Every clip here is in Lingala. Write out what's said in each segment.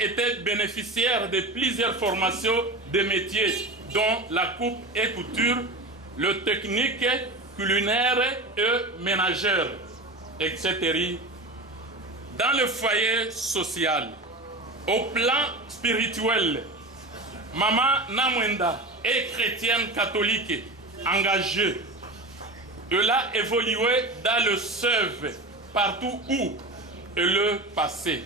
était bénéficiaire de plusieurs formations de métiers, dont la coupe et couture, le technique, culinaire et ménagère, etc. Dans le foyer social, au plan spirituel, Maman Namwenda est chrétienne catholique engagée. Elle a évolué dans le SEV partout où elle est passée,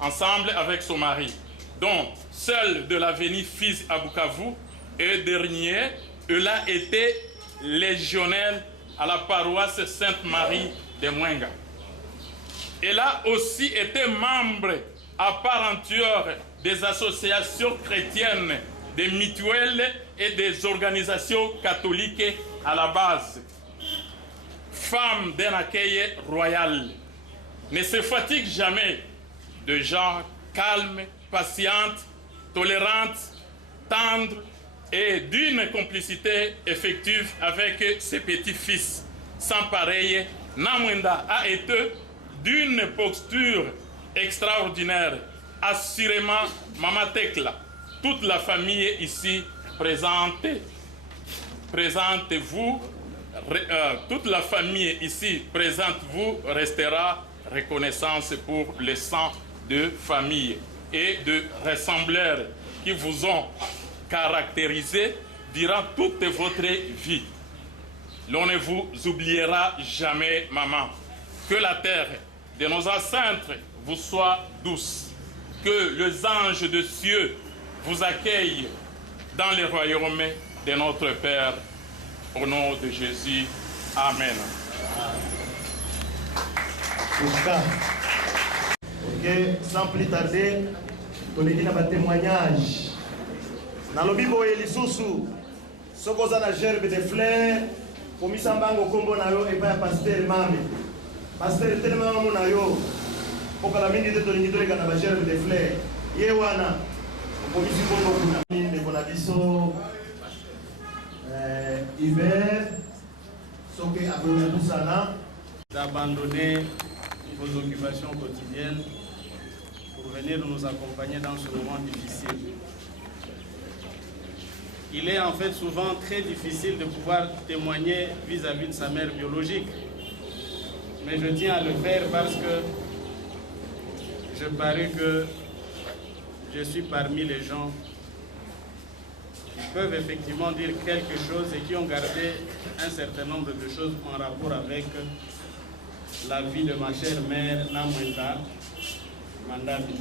ensemble avec son mari, dont seule de l'avenue Fils à Bukavu, et dernier, elle a été légionnaire à la paroisse Sainte-Marie de Mwenga. Elle a aussi été membre à part entière des associations chrétiennes, des mutuelles et des organisations catholiques à la base. Femme d'un accueil royal, ne se fatigue jamais, de gens calmes, patientes, tolérantes, tendres et d'une complicité effective avec ses petits-fils. Sans pareil, Namwenda a été d'une posture extraordinaire. Assurément, Mama Tekla, toute la famille ici présente, toute la famille ici présente vous restera reconnaissance pour le sang de famille et de ressembleurs qui vous ont caractérisé durant toute votre vie. L'on ne vous oubliera jamais, maman. Que la terre de nos ancêtres vous soit douce. Que les anges de cieux vous accueillent dans le royaume de notre Père. Au nom de Jésus. Amen. Ok, sans plus tarder, on est dans le témoignage. Dans le Bible, il y a sous ce qu'on a gerbe de fleurs, comme il s'en va au combo nayo et pas pasteur mami. Pasteur tellement mon nayo, pour que la mine de ton idole quand la gerbe de fleurs. Yewana, comme il s'y combo kuna mine pour la biso. Hiver, ce qui a donné tout ça là. D'abandonner vos occupations quotidiennes pour venir nous accompagner dans ce moment difficile. Il est en fait souvent très difficile de pouvoir témoigner vis-à-vis de sa mère biologique. Mais je tiens à le faire parce que je parie que je suis parmi les gens qui peuvent effectivement dire quelque chose et qui ont gardé un certain nombre de choses en rapport avec la vie de ma chère mère Namwenda Mandabi.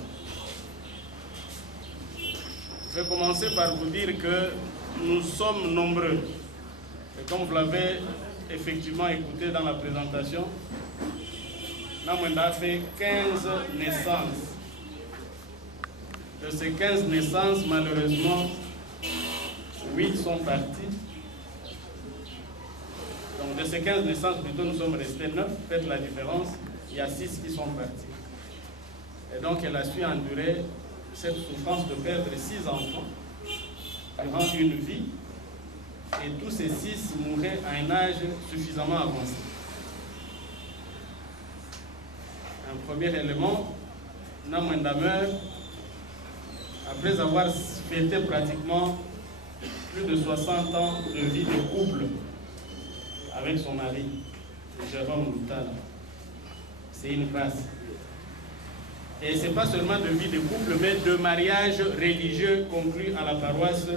Je vais commencer par vous dire que nous sommes nombreux. Et comme vous l'avez effectivement écouté dans la présentation, Namwenda a fait 15 naissances. De ces 15 naissances, malheureusement, 8 sont partis. Donc de ces 15 naissances, plutôt nous sommes restés 9. Faites la différence, il y a 6 qui sont partis. Et donc elle a su endurer cette souffrance de perdre 6 enfants durant une vie. Et tous ces 6 mouraient à un âge suffisamment avancé. Un premier élément, Namwenda meurt après avoir fêté pratiquement plus de 60 ans de vie de couple avec son mari, Jérôme Loutala. C'est une grâce. Et ce n'est pas seulement de vie de couple, mais de mariage religieux conclu à la paroisse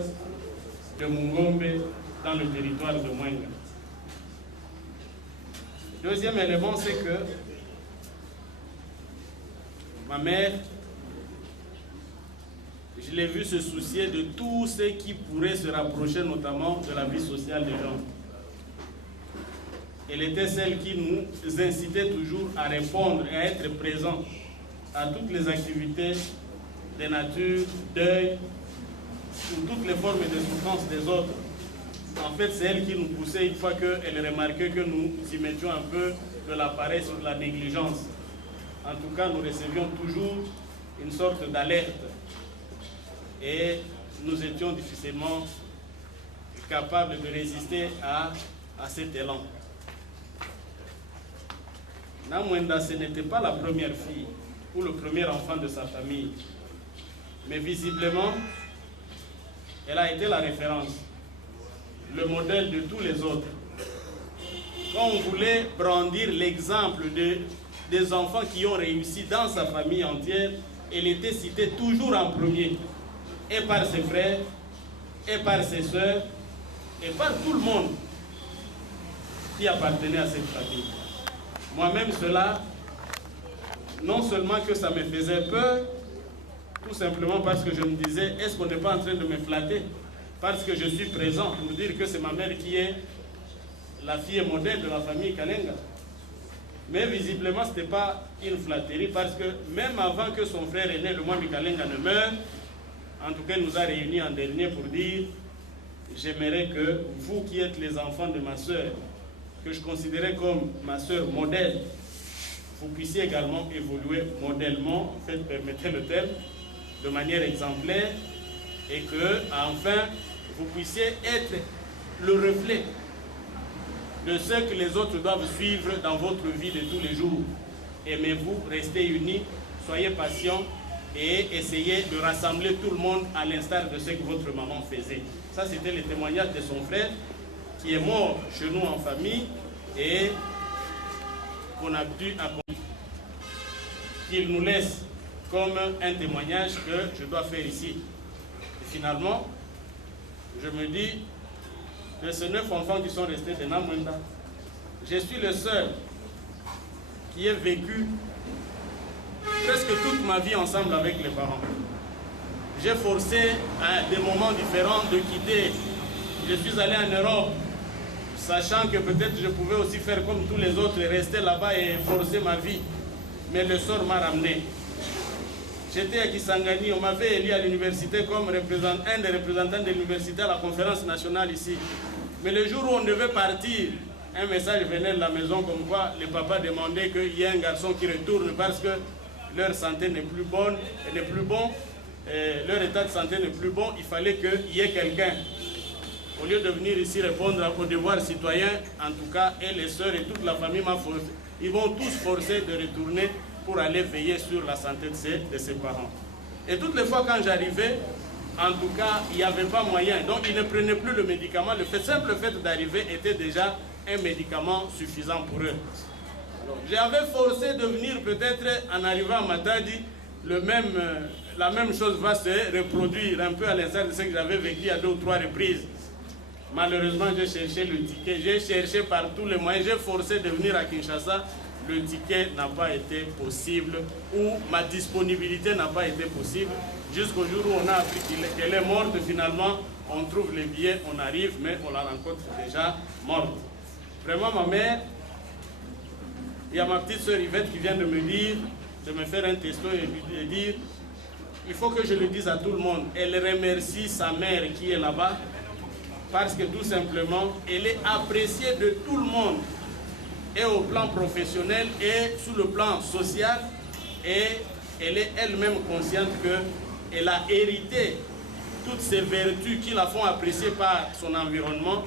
de Mungombe dans le territoire de Mwenga. Deuxième élément, c'est que ma mère, je l'ai vu se soucier de tout ce qui pourrait se rapprocher notamment de la vie sociale des gens. Elle était celle qui nous incitait toujours à répondre et à être présents à toutes les activités de nature, deuil, ou toutes les formes de souffrance des autres. En fait, c'est elle qui nous poussait une fois qu'elle remarquait que nous y mettions un peu de la paresse ou de la négligence. En tout cas, nous recevions toujours une sorte d'alerte. Et nous étions difficilement capables de résister à cet élan. Namwenda, ce n'était pas la première fille ou le premier enfant de sa famille. Mais visiblement, elle a été la référence, le modèle de tous les autres. Quand on voulait brandir l'exemple des enfants qui ont réussi dans sa famille entière, elle était citée toujours en premier, et par ses frères, et par ses sœurs, et par tout le monde qui appartenait à cette famille. Moi-même, cela, non seulement que ça me faisait peur, tout simplement parce que je me disais, est-ce qu'on n'est pas en train de me flatter? Parce que je suis présent pour dire que c'est ma mère qui est la fille modèle de la famille Kalenga. Mais visiblement, ce n'était pas une flatterie, parce que même avant que son frère aîné, le Mwami Kalenga, ne meure, en tout cas, il nous a réunis en dernier pour dire, j'aimerais que vous qui êtes les enfants de ma soeur, que je considérais comme ma soeur modèle, vous puissiez également évoluer modèlement, en fait, permettez le terme, de manière exemplaire, et que, enfin, vous puissiez être le reflet de ce que les autres doivent suivre dans votre vie de tous les jours. Aimez-vous, restez unis, soyez patients et essayez de rassembler tout le monde à l'instar de ce que votre maman faisait. Ça, c'était le témoignage de son frère qui est mort chez nous en famille et qu'on a dû accompagner. Qu'il nous laisse comme un témoignage que je dois faire ici. Et finalement, je me dis, de ces 9 enfants qui sont restés de Namwenda, je suis le seul qui ait vécu presque toute ma vie ensemble avec les parents. J'ai forcé à des moments différents de quitter. Je suis allé en Europe, sachant que peut-être je pouvais aussi faire comme tous les autres et rester là-bas et forcer ma vie. Mais le sort m'a ramené. J'étais à Kisangani, on m'avait élu à l'université comme un des représentants de l'université à la conférence nationale ici. Mais le jour où on devait partir, un message venait de la maison comme quoi les papas demandaient qu'il y ait un garçon qui retourne parce que leur santé n'est plus bonne, et n'est plus bon, leur état de santé n'est plus bon, il fallait qu'il y ait quelqu'un. Au lieu de venir ici répondre aux devoirs citoyens, en tout cas, et les sœurs et toute la famille m'a forcé. Ils vont tous forcer de retourner pour aller veiller sur la santé de ses parents. Et toutes les fois quand j'arrivais, en tout cas, il n'y avait pas moyen. Donc, ils ne prenaient plus le médicament. Le simple fait d'arriver était déjà un médicament suffisant pour eux. J'avais forcé de venir peut-être en arrivant à Matadi, la même chose va se reproduire un peu à l'instar de ce que j'avais vécu à 2 ou 3 reprises. Malheureusement, j'ai cherché le ticket, j'ai cherché par tous les moyens, j'ai forcé de venir à Kinshasa. Le ticket n'a pas été possible ou ma disponibilité n'a pas été possible. Jusqu'au jour où on a appris qu'elle est morte, finalement, on trouve les billets, on arrive, mais on la rencontre déjà morte. Vraiment, ma mère, il y a ma petite sœur Yvette qui vient de me dire, de me faire un testo et de dire, il faut que je le dise à tout le monde, elle remercie sa mère qui est là-bas, parce que tout simplement, elle est appréciée de tout le monde, et au plan professionnel et sur le plan social, et elle est elle-même consciente qu'elle a hérité toutes ces vertus qui la font apprécier par son environnement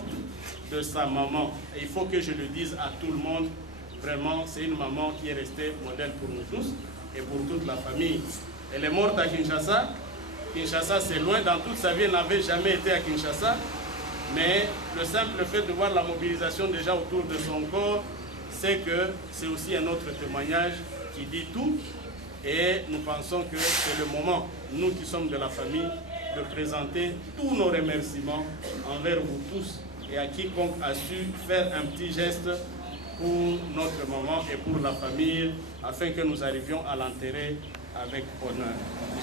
de sa maman. Et il faut que je le dise à tout le monde, vraiment, c'est une maman qui est restée modèle pour nous tous et pour toute la famille. Elle est morte à Kinshasa. Kinshasa, c'est loin. Dans toute sa vie, elle n'avait jamais été à Kinshasa. Mais le simple fait de voir la mobilisation déjà autour de son corps, c'est que c'est aussi un autre témoignage qui dit tout. Et nous pensons que c'est le moment, nous qui sommes de la famille, de présenter tous nos remerciements envers vous tous et à quiconque a su faire un petit geste pour notre maman et pour la famille, afin que nous arrivions à l'enterrer avec honneur.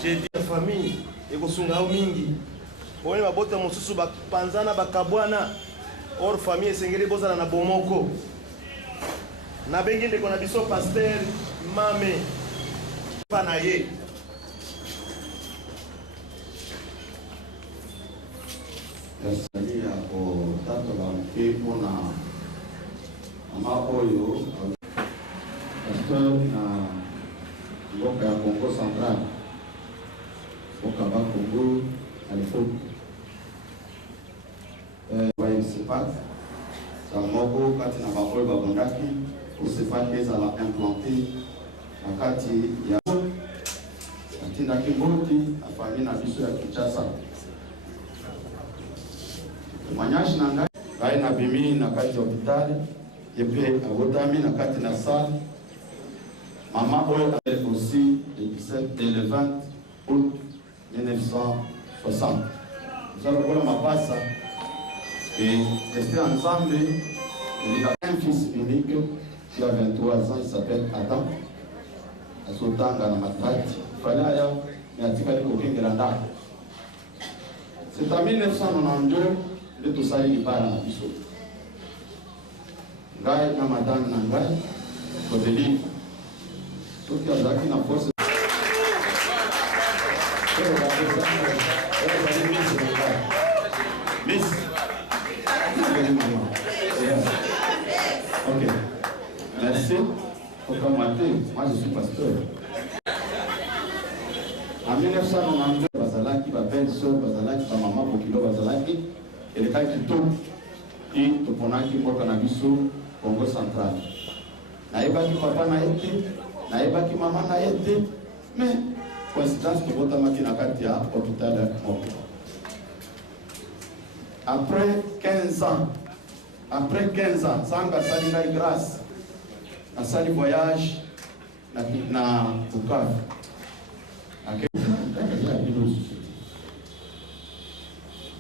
J'ai dit la famille et kosunga mingi. Boni mabota mosusu bapanzana bakabwana or famille sengeli bozana na bomoko. Na bengi ndeko na biso pasteur mame panaye. Nasali yako tato la mpepo na mama oyo pasteur na mboka ya Congo Central mboka ba Congo alifoki wayesepat samoko kati na bakoyo babondaki osefaki ezala implanté na kati ya Tina Kimboti afanye na biso ya Kinshasa. Manyashi na ngai gai na bimi na kati ya hospitali yepe agotami na kati na salle. Maman oyo aussi le 17 et le 20 août 1960. Nous allons voir ma passe et rester ensemble. Il a un fils unique qui a 23 ans, il s'appelle Adam. Asotanga na matati. Falaya ni atika liko kingeranda. C'est en 1992 que tout ça est libéré na biso. Ngai na madame na ngai kodeli. Soki azaki na force. Miss. Ok. Merci. Faut commenter. Moi je suis pasteur. En 1992, Bazalaki, ma belle-sœur, Bazalaki, ma maman, Bokilo, Bazalaki, et le temps qui tourne, et tout le monde qui porte Nabiso, Congo central. Naïba qui papa n'a été, Naïba qui maman n'a été, mais coïncidence que votre mati n'a pas été à l'hôpital mort. Après 15 ans, Sanga Salina et grâce, na sali voyage, na Bukavu.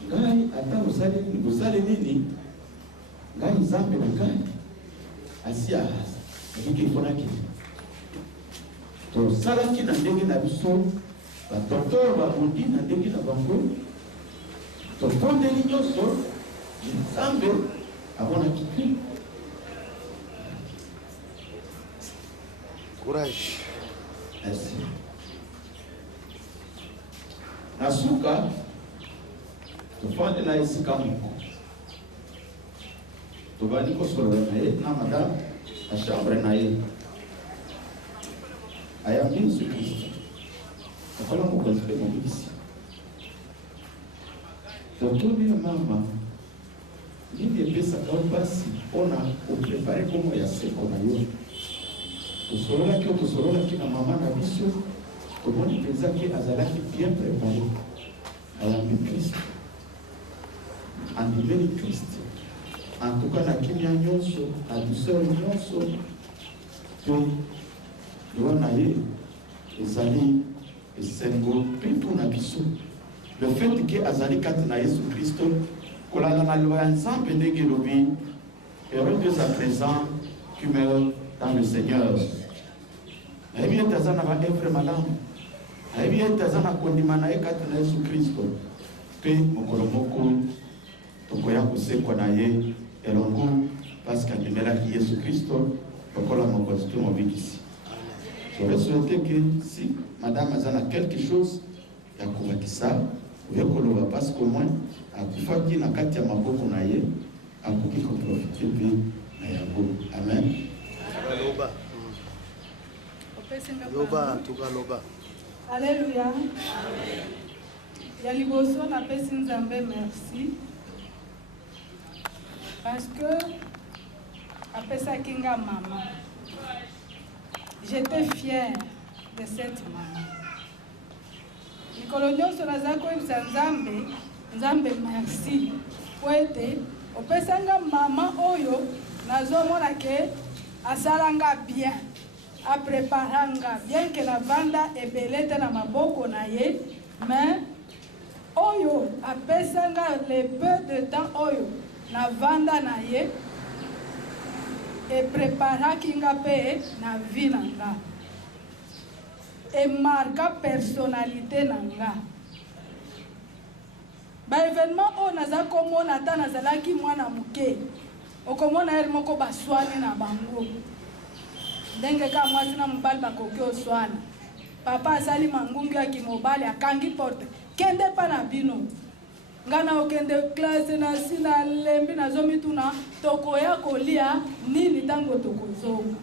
Ngai ata usali nini ngai nzambe na ngai asia akikifonaki tosalaki na ndenge na biso badoktor babundi na ndenge na bango topondeli nyonso nzambe amonaki kri. Courage. Merci. Nasuka tufande na esika moko tubani kosolola na ye na madame na chambre na ye ayambi Yesu Kristo akola mokonzi mpe mobikisi totobi ya mama nini epesaka mpasi mpona koprepare komo ya seko na yo tosololaki na mama na biso tomoni mpenza ke azalaki bien préparé ayambi Kristo andimeli Kristo en tout cas na kimia nyonso na douceur nyonso mpe liwa na ye ezali esengo mpe mpona biso le fait ke azali kati na Yesu Kristo kolanda na liwa ya Nzambe ndenge elobi heureux Dieu à présent qui meurt dans le Seigneur. Ayebi ete aza na baevre malamu, ayebi ete aza na kondima na ye kati na Yesu Kristo mpe mokolo moko tokoya kosekwa na ye elongo parce andimelaki Yesu Kristo lokola mokonzi mpe mobikisi. J'aurais souhaité que si madame aza na quelque chose ya kobakisa oye koloba parce qu'au moins akufaki na kati ya maboko na ye akoki koprofite mpe na yango. Amen. Loba. Loba, tuka loba. Alléluia. Ya liboso na pesi Nzambe merci. Parce que apesa kinga maman. J'étais fière de cette maman. Mikolo nyonso nazako ibisa Nzambe merci. Poete opesanga mama oyo nazomona ke asalanga bien. Apreparanga bien que la vanda ebele te na maboko na ye, mais oyo apesanga le peu de temps oyo na vanda na ye e preparaki nga pe na vie na nga e marka personnalité na nga. Ba événement oyo naza komona ata nazalaki mwana moke okomona eri moko baswani na bango ndenge ka mwasi na mobali bakoki oswana papa asali mangungi ya kimobali akangi porte kende pa na bino ngana okende classe na sina lembi nazomituna tokoya kolia nini tango tokozonga.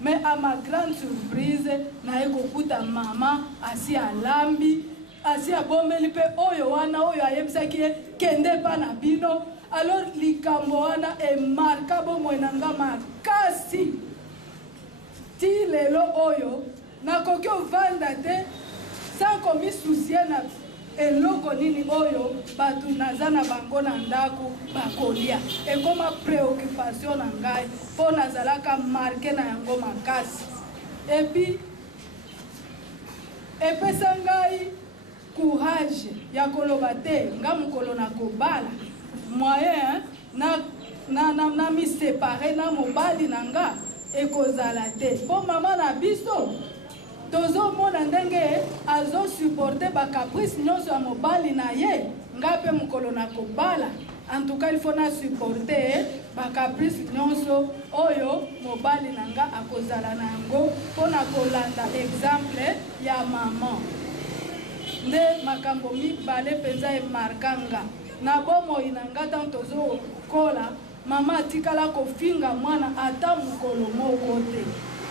Mais à ma grande surprise na ekokuta mama asi alambi asi abomeli pe oyo wana oyo ayebisaki kende pa na bino. Alors likambo wana e marka bomoi nanga makasi ti lelo oyo nakoki ovanda te sans komi soucie na eloko nini oyo batu naza na bango na ndako bakolia ekoma préoccupation na ngai mpo nazalaka marke na yango makasi epi epesa ngai courage ya koloba te nga mokolo na kobala moyen na mi séparé na mobali na nga ekozala te mpo mama na biso tozomona ndenge azosupporte bacaprice nyonso ya mobali na ye nga mpe mokolo na kobala en tout cas il faut na supporte bacaprice nyonso oyo mobali na nga akozala na yango mpo na kolanda exemple ya mama nde makambo mibale mpenza emarkanga na bomoi na nga ntango tozokola mama atikala kofinga mwana ata mokolo moko te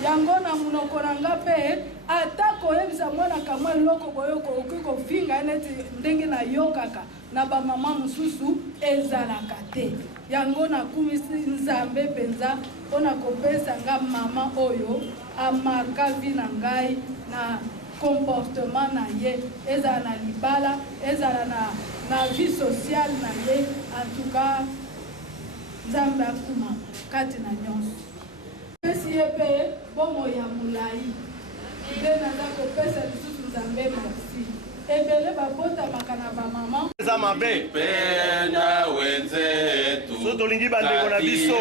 yango na munoko na nga mpe ata koyebisa mwana kamwa eloko boyoko okoki kofinga neti ndenge nayokaka na bamama mosusu ezalaka te yango nakumisi nzambe mpenza mpo na kopesa nga mama oyo amarka vi na ngai na comportement na ye ezala na libala ezala na vie sociale na ye en tout cas nzambe akuma kati na nyonso pesi ye mpe bomo ya molai nde naza kopesa lisusu nzambe merci ebele babotamaka na bamama eza mabe penda wenzetu so tolingi bandeko na biso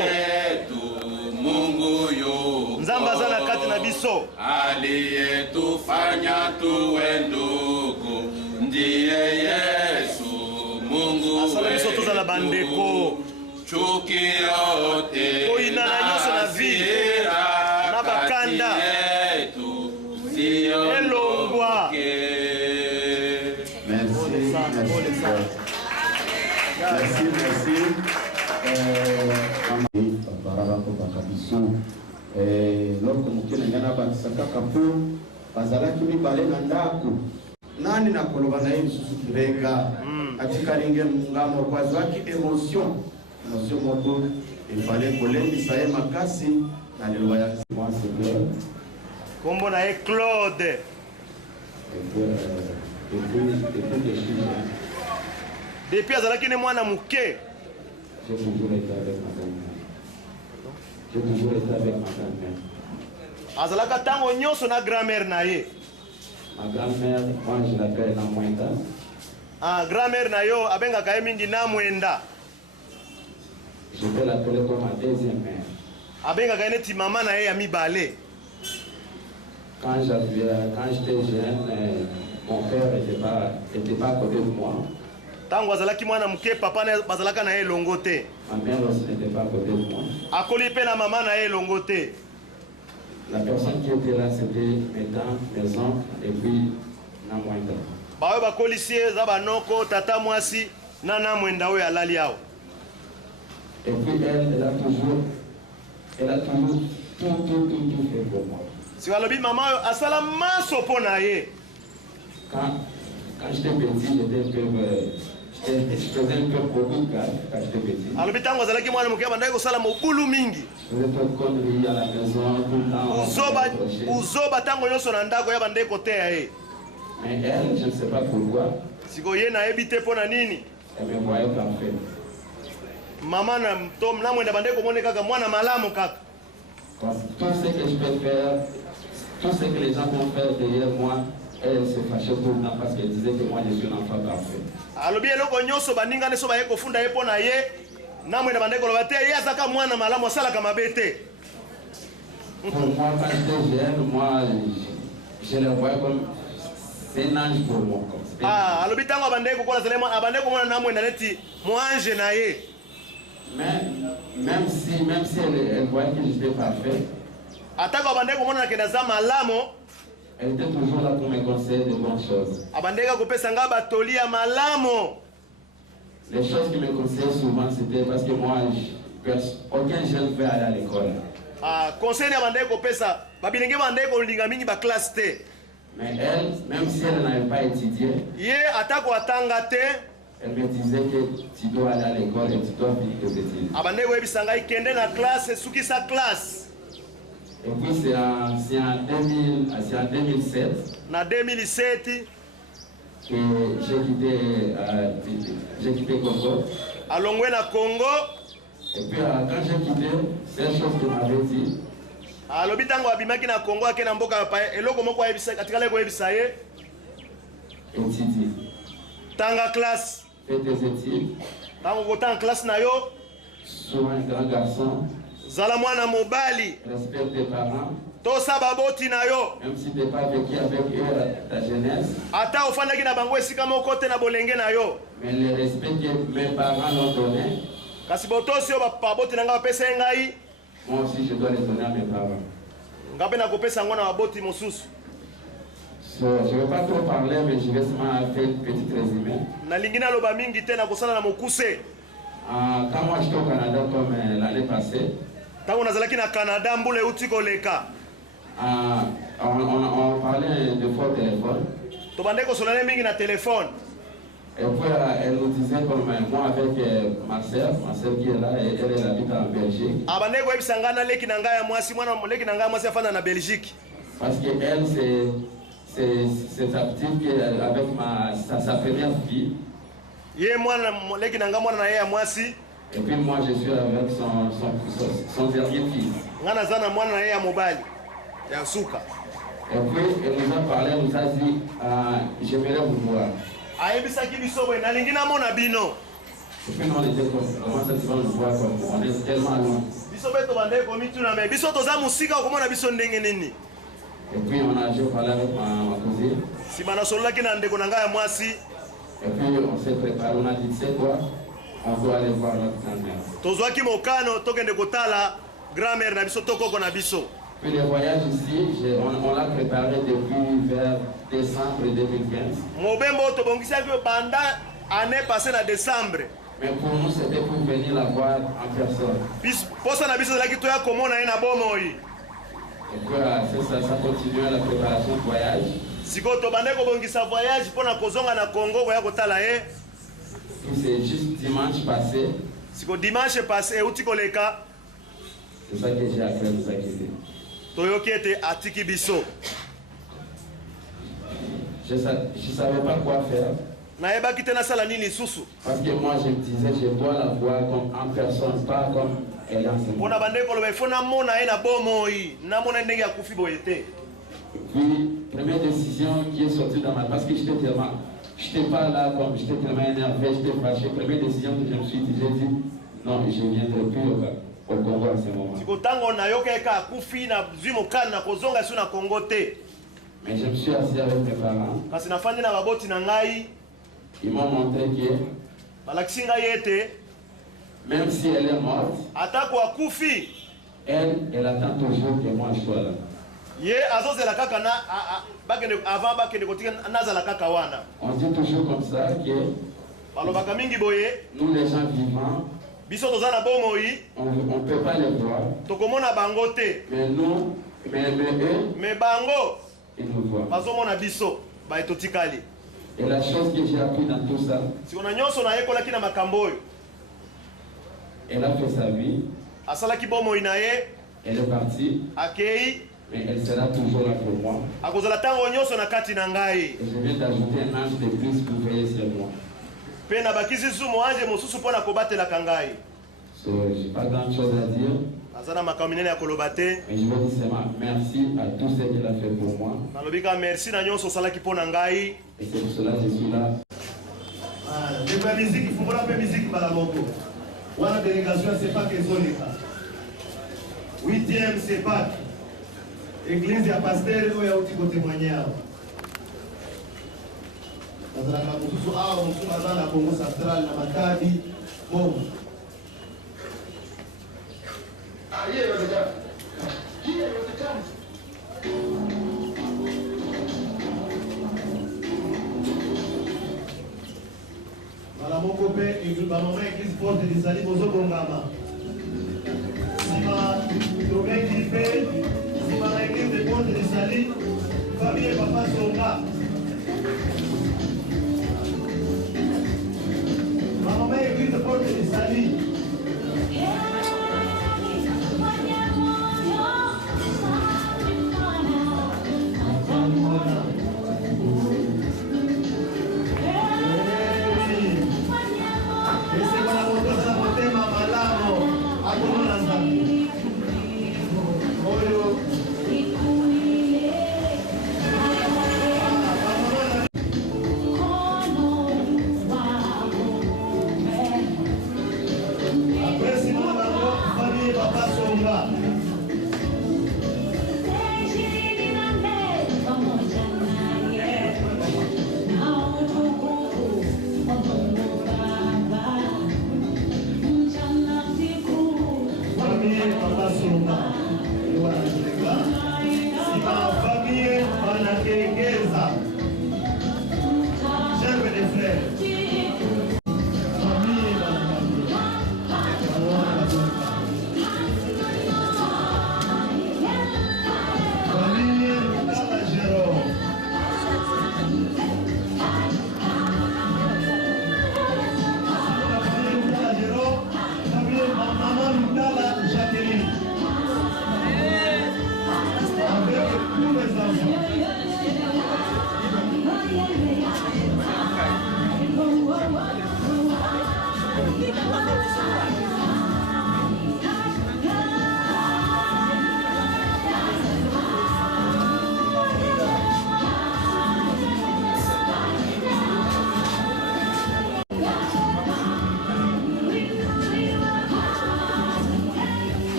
Mungu yuko nzambe aza na kati na biso aliyetufanya tuwe ndugu ndiye Yesu Mungu asala biso tozala bandeko chuki yote koina na nyonso na vi na bakanda elongwa. Loko mukene ngana batisaka kapo bazalaki mibale na ndako nani na koloba na ye lisusu kirega atikalinge ngamo kwazwaki emotion moko ifale kolembisa ye makasi na liloba ya kombo na ye Claude depuis azalaki ne mwana muke azalaka tango nyonso na grand-mère na ye. Ma grand-mère, moi je l'appelle Namwenda. Ah, grand-mère na yo abengaka ye mingi Namwenda. Je peux l'appeler comme ma deuxième mère. Abengaka ye neti mama na ye ya mibale. Quand j'étais jeune, mon père n'était pas à côté de moi. Tango azalaki mwana muke papa na bazalaka na ye longo te. Ma mère aussi n'était pas à côté de moi. Akoli pe na mama na ye longo te. La personne qui était là, c'était mes tantes, mes oncles et puis Namwenda. Bawe bakolisi eza banoko tata mwasi na Namwenda oyo alali awo. Et puis elle a toujours tout fait pour moi. Si balobi mama oyo asala maso po na ye. Quand j'étais petit, je faisais un peu beaucoup de cas quand j'étais petit. Alobi tango azalaki mwana muke bandaki kosala mobulu mingi. Je faisais trop de conneries à la maison tout le temps. Uzoba tango nyonso na ndako ya bandeki koteya ye. Mais elle, je ne sais pas pourquoi. Siko ye nayebi te mpo na nini. Elle me voyait parfait. Mama na tom na mwenda bandeki komone kaka mwana malamu kaka. Tout ce que je peux faire, tout ce que les gens vont faire derrière moi, elle se fâchait tout le temps parce qu'elle disait que moi je suis un enfant parfait. Alobi eloko nyonso baningane so baye kofunda ye mpo na ye na mwenda bandeki koloba te ye azaka mwana malamu asalaka mabe te. Pour moi, quand j'étais jeune, moi je le voyais comme c'est un ange pour moi. Ah, alobi tango bandeki kokola zelema abandeki komona na mwenda neti mwange na ye. Mais même si elle voyait que j'étais parfait, atako bandeki komona ke naza malamo, elle était toujours là pour me conseiller de bonnes choses. abandeki kopesa nga batoli ya malamo. Les choses qui me conseillaient souvent, c'était parce que moi, aucun jeune veut aller à l'école. Ah, conseil ya bandeki kopesa babilenge bandeki kolinga mingi ba classe te. Mais elle, même si elle n'avait pas étudié, Ye atako atanga te, elle me disait que tu dois aller à l'école et tu dois finir tes études. abandeki koyebisa ngai kende na classe sukisa classe. Et puis c'est en 2007, Na 2007 que j'ai quitté Congo. alongwe na Congo. Et puis quand j'ai quitté, c'est une chose qu'il m'avait dit. Alobi tango abimaki na Congo ake na mboka pa eloko moko ayebisa katika leko yebisa ye. Étudie. Tanga classe. Fais tes études. Tango kota en classe na yo. Sois un grand garçon. Zala mwana mobali. Respecte tes parents. Tosa baboti na yo. Même si tu n'es pas vécu avec eux ta jeunesse. Ata ofandaki na bango esika moko te na bolenge na yo. Mais le respect que mes parents l'ont donné. Kasi botosi yo baboti na nga bapesa ngai. Moi aussi je dois les donner à mes parents. Ngape na kopesa ngo na baboti mosusu. Je ne vais pas trop parler, mais je vais seulement faire un petit résumé. Nalingi na loba mingi te na kosala na mokuse. Quand moi j'étais au Canada comme l'année passée. Tango nazalaki na Canada mbule uti koleka. On parlait de faux téléphone. Tobande kosolana mingi na téléphone. Et puis elle nous disait comme moi avec ma soeur qui est là, elle habite en Belgique. Abande ko ebisanga na leki na ngai ya mwasi mwana leki na ngai ya mwasi afana na Belgique. Parce que elle c'est sa petite avec sa première fille. Ye mwana leki na ngai mwana na ye ya mwasi. Et puis moi je suis avec son dernier fils. Ngana zana mwana na ye ya mobali. Ya suka. Et puis elle nous a parlé, elle nous a dit j'aimerais vous voir. Ayebisaki biso boye nalingi na mona bino. Et puis nous on était comme comment ça tu vas nous voir comme on est tellement loin. Biso beto bande ko mituna me biso toza musika okomona biso ndenge nini. Et puis j'ai parlé avec ma cousine. Si bana sololaki na ndeko na ngai ya mwasi. Et puis on s'est préparé, on a dit c'est quoi? On doit aller voir notre grand-mère. Tozwaki mokano tokende kotala grand-mère na biso tokoko na biso. Puis le voyage ici, on l'a préparé depuis vers décembre 2015. Mobembo tobongisaki banda année passée na décembre. Mais pour nous c'était pour venir la voir en personne. Posa na biso zalaki toya komona ye na bomoi. Et puis ça continue la préparation du voyage. Siko tobande kobongisa voyage pona kozonga na Congo koya kotala ye. Puis c'est juste dimanche passé. Siko dimanche passé euti koleka. C'est ça que j'ai appris à nous acquitter. Toyoki ete atiki biso. Je savais pas quoi faire. Nayebaki te nasala nini lisusu. Parce que moi je me disais je dois la voir comme en personne, pas comme elle en ce moment. Pona bande koloba ifo namona ye na bomoi, namona ndenge akufi boye te. Puis première décision qui est sortie dans ma parce que j'étais pas là comme j'étais tellement énervé, j'étais fâché. Première décision que je me suis dit, j'ai dit non, je ne viendrai plus au Congo à ce moment. Siko tango nayoka ka akufi na zimo kana na kozonga su na Congo te. Mais je me suis assis avec mes parents. Kasi nafandi na baboti na ngai. Ils m'ont montré que balakisi ngai ete même si elle est morte, atako akufi elle attend toujours que moi je sois là. Ye azozela kaka na bakende avant bakende kotika nazala kaka wana. On dit toujours comme ça que balobaka mingi boye nous les gens vivants biso toza na bomoi on peut pas les voir. tokomona bango te. Mais nous eux mais bango ils nous voient. bazomona biso ba etotikali. Et la chose que j'ai appris dans tout ça, sikona nyonso na yekolaki na makambo oyo. Elle a fait sa vie. Asalaki bomoi na ye. Elle est partie. Akei. Mais elle sera toujours là pour moi. Akozala tango nyonso na kati na ngai. Et je viens d'ajouter un ange de plus pour veiller sur moi. Pe na bakisi sumo anje mosusu pona kobatelaka ngai. J'ai pas grand chose à dire. Azana makambo minene ya koloba te. Mais je veux dire seulement merci à tout ce qu'il a fait pour moi. Nalobika merci na nyonso osalaki pona ngai. Et c'est pour cela que je suis là. Je fais musique, il faut qu'on appelle musique Balamoko. Wana délégation c'est pas que Zolika. 8e c'est pas. Église ya pasteur oyo uti ko témoigner. Bazalaka mususu awa mususu bazala Congo Central na Matadi. Bon. Balamoko pe maman église porte des alliés bozo bongama. Sima Domengi pe sima église de porte des alliés famille et papa Songa. Maman église de porte des alliés.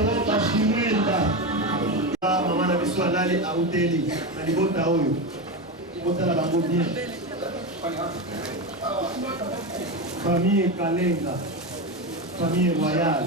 bango bashimwenda mama na biso alali auteli na libota oyo botala bango bien famille Kalenga famille royale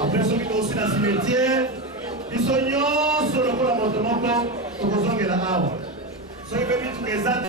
Après ceux qui sont aussi dans le cimetière, ils sont sur le moto, ils sont là. Ceux qui sont